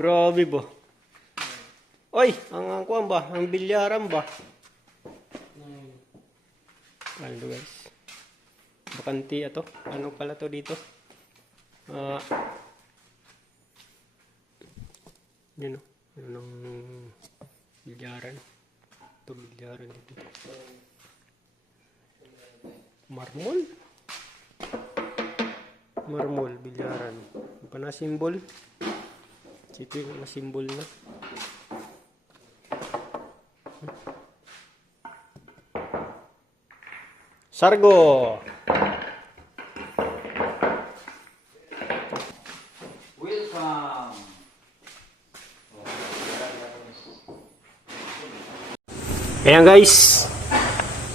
Grabe ba? Oy, ang kuwan ba? Ang bilyaran ba? Ano guys? Bakanti ato. Ano pala to dito? Yun o. Yun ang bilyaran. Ito bilyaran dito. Marmol? Marmol, bilyaran. Ano pa na simbol? Ito yung simbol na. Sargo! Welcome! Ayan guys.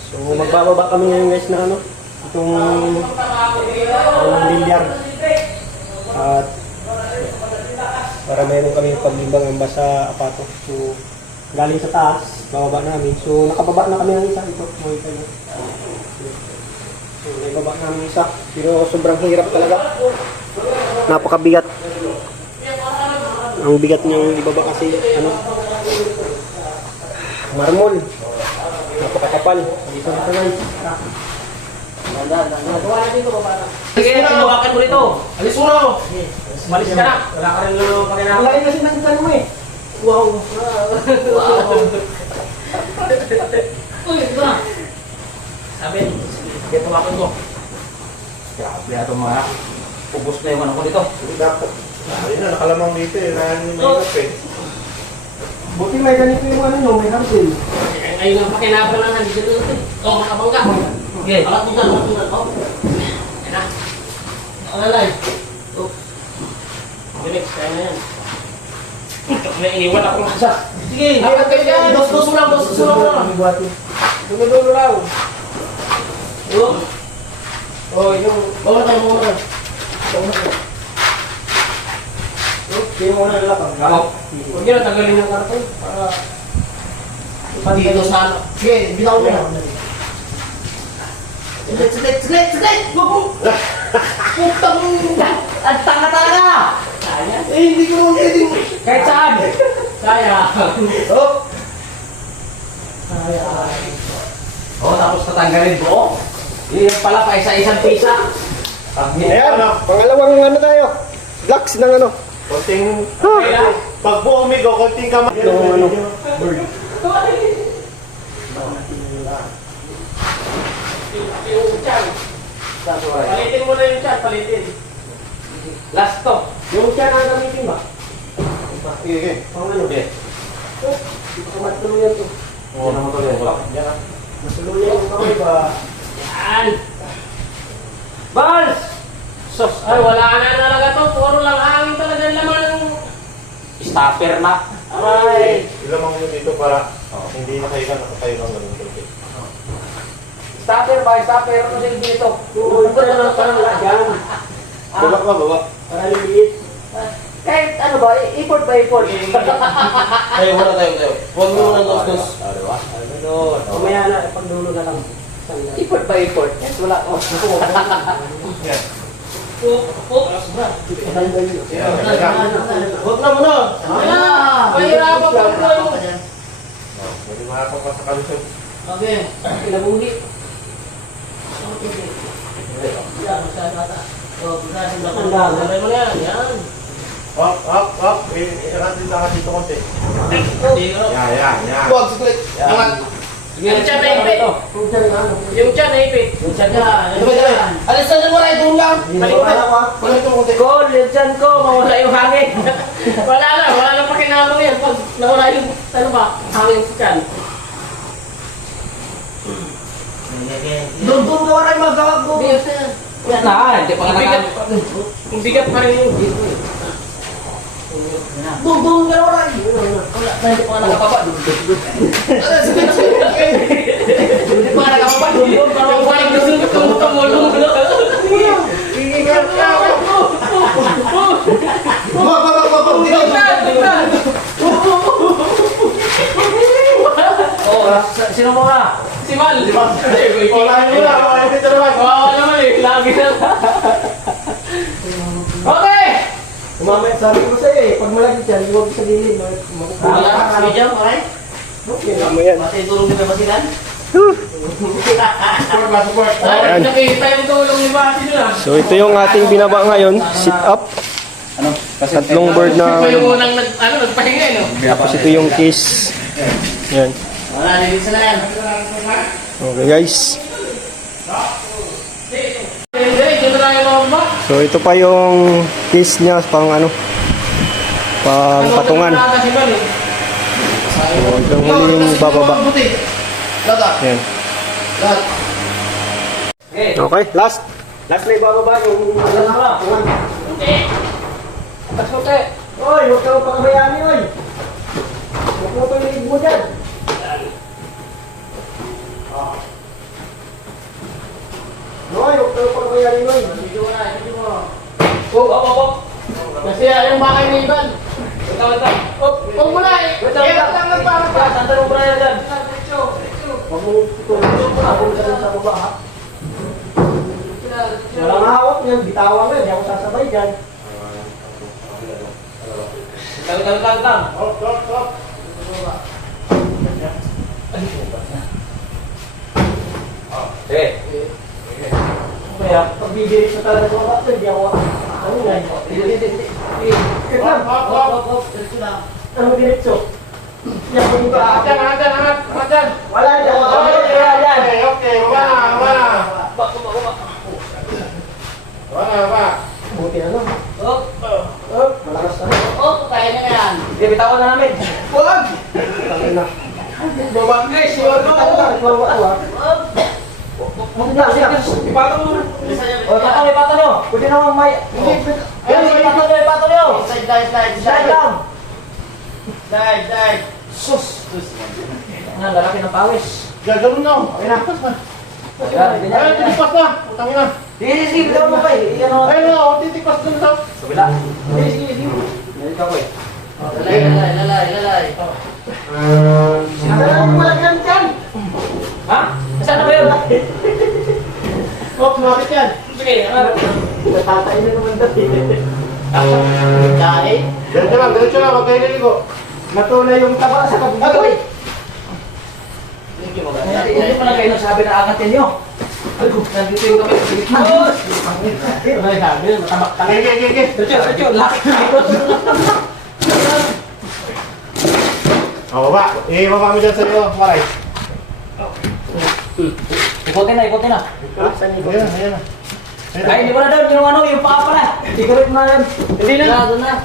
So magbababa kami ngayon guys na ano. Itong bilyar. At para meron kami paglimbang ng basa apato. So galing sa taas, bababa namin. So nakababa na kami ng isa ito. Makita nyo. So naibaba namin isa. Pero sobrang hirap talaga. Napakabigat. Ang bigat niyang ibaba kasi ano, marmol. Napakakapal. Dito na tayo. Sige, hawakan mo rito. Alis mo na. Malis ka na. Wala ka rin pakinama. Ang laki kasi nasitan mo eh. Wow. Wow. Uy, ba? Sabi, sige, hawakan ko. Grabe na itong mga ubos na yung ano ko dito. Dapat. Ayun na, nakalamang dito eh. May hirap eh. Buti may ganito yung ano no, may hardin. Ayun ang pakinabang lang nandito natin. Oo, makabangga. Okay. Alat mo dyan, alat mo dyan. Oh. Ayan na. Alalay. Oh. Bilis, kaya na yan. May iniwan ako ng kasa. Sige, hakat kayo dyan. Dos mo lang, dos mo lang. Dulo lang. Oh. Oh, yung... Bawa tayo, bawa tayo. Sino mo na lalapang? Ako. Huwag nyo na tagalin ng karton para dito sana. Sige, bitaw mo na. Saglit! Bubo! Putang! Ang tanga talaga! Kaya? Eh, hindi ko naman pwedeng... Kahit saan? Kaya. Oh! Kaya. Oh, tapos tatanggalin ko. Yan pala pa isa-isang pisa. Ayan, pangalawang ano tayo. Blocks ng ano. Konting... Okay na? Pag buumig o konting kamay. Yung ano, bird. Yung tiyan. Palitin mo na yung tiyan, palitin. Last to. Yung tiyan ang gamitin ba? Sige. Pang ano? Okay. Oh, hindi ko matuluyan to. Oo, naman tuloy. Yan ah. Matuluyan yung kamay ba? Yan. Balls! Sos, ay wala na talaga to. Puro lang hangin talaga laman. Stopper na. Ay. Ilamang mo dito para hindi na kayo nakatayo ng ganun. Stopper ba? Stopper. Ano sa'yo dito? Oo, ito na lang parang lagyan. Baba ka, baba. Para liliit. Kahit ano ba? Import ba import? Tayo muna, tayo. Huwag mo muna dos-dos. Diba? Doon. Kumaya na, pagdulo na lang. Import ba import? Yes, wala ko. Yan. Oops. Huwag na muna. Wala. Mahirapan pa po yung... Hindi makapagpas sa kalusot. Okay. Kinabuhi. Yan, masyado ata. O, bukasin lang. Sabay mo na yan. Yan. Up. Isa natin lang dito konti. Yan. Huwag, siklit. Yan. Yung tiyan na ipit. Yung tiyan na ano. Yung tiyan na ipit. Yung tiyan na. Alis na mo rin, doon lang. Balik mo. Goal, yung tiyan ko. Mawala yung hangin. Wala lang pakinabang yan. Pag nawala yung, ano ba, hangin sa tiyan. Doon ka waray magawag mo. Yan na, hindi pa nga Kung bigat pa rin yung dito eh. Doon ka waray. Wala, hindi pa nga nakapapa. Hindi pa nga nakapapa. Parang parang gusto tumulong. Sino mo na? Si Mal. Wala dito naman. Wow naman eh. Lagi na. Okay! Mamaya sabi ko sa'yo eh, pag malaki dyan, huwag sa gilid. Video, alright? Okay, mamaya. Pati tulong din na basilan? Support ba, support? Ayan. Nakita yung tulong ni Bati nila. So ito yung ating binaba ngayon, sit up. Ano? Kasi Tatlong bird na, Ito yung unang nagpahinga eh, no? tapos ito yung case. Yan. Wala, nilin sila yan. Okay guys. Dito na yung mga ba? So ito pa yung case niya pang ano, pang patungan. So ito yung huling bababa. Laga. Yan. Lahat. Okay, last. Last na ibababa yung patungan. Atas mo te. Oy, huwag ka mong pakabayani, oy. Huwag mo pa yung mo dyan. Oy, huwag ka mong pakabayani, oy. Kasi yung bakay ni Ivan. Huwag mo na eh. Kaya lang nagpapapa. Tatanong ko na yan dyan. Huwag mo tutulong. Habol ka lang sa baba, ha? Walang hawak niyan. Bitawan nga. Di ako sasabay dyan. Lang. Kaya, pag bibirik sa talaga sa baba, hindi ako. Ano nga yun? Kaya lang. Ano diretso? Yan, kung ba? Angat. Wala dyan. Wala dyan. Okay, wala. Wala. Buti na lang. Malakas na. Kaya na yan. Bitawan na namin. Wag! Tangin na. Baba guys, wag mo. Bawa ko, ha? Huwag na, sige. Ipatong mo. O, tatang ipatong nyo. Pwede naman may... Ayun, ipatong nyo. Slide lang. Slide. Sus. Ang lalaki ng pawis. Gagawin na. Okay na. Ay, titipas na. Utangin na. Sige, bitawan mo pa eh. Ay, no, titipas na daw. Kabila. Sige. Ganito ako eh. Lalay. Ang mo lang dyan. Ha? Saan na ba yun? Kumapit yan. Sige, Natatay na naman dati. Dahil. Diretso lang, wag kayo niligo. Natunay yung taba sa kabugoy. Hindi pa lang kayo nagsabi na angatin nyo. Nandito yung kami. Ano yung sabi? Matabak tayo. Okay. Diretso, laki na ito. O, baba. Baba mo dyan sa iyo, Maray. Ikutin na. Ayan na. Ay, hindi mo na doon yung ano, yung paa pala. Ikutin mo na doon. Hindi na. Doon na.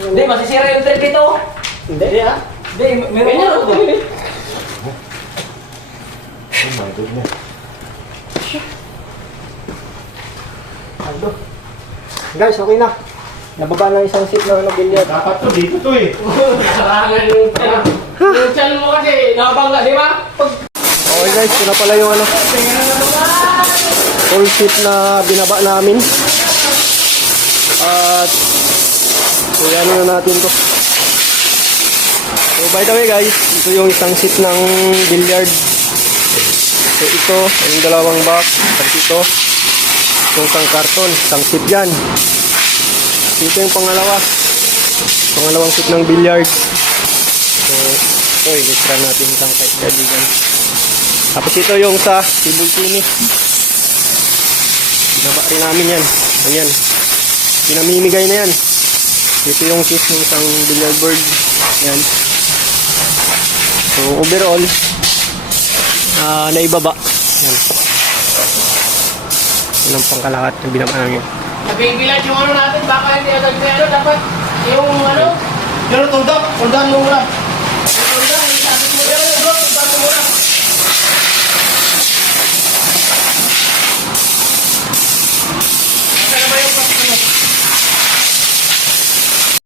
Hindi, masisira yung trip dito. Hindi ha? Hindi, meron mo. Oh my goodness. Guys, okay na. Nababa na isang seat na billiard. Dapat to, dito to eh. Karangan yung chan mo kasi. Nakabangga, di ba? Okay guys, ito na pala yung ano, full seat na binaba namin. At so yan na natin to. So by the way guys, ito yung isang seat ng billiard. So ito, yung dalawang box. Tapos ito, yung isang karton, isang seat yan. Ito yung pangalawang seat ng billiard. So ito, i-extra natin isang kaibigan. Tapos ito yung sa table tennis. Binaba rin namin yan. Ayan. Pinamimigay na yan. Ito yung case ng isang billiard board. Ayan. So overall, naibaba. Ayan. Yan ang pangkalahat ng binaba namin. Nabibilan yung ano natin. Baka hindi agad na ano. Dapat yung ano. Pero tundan mo muna.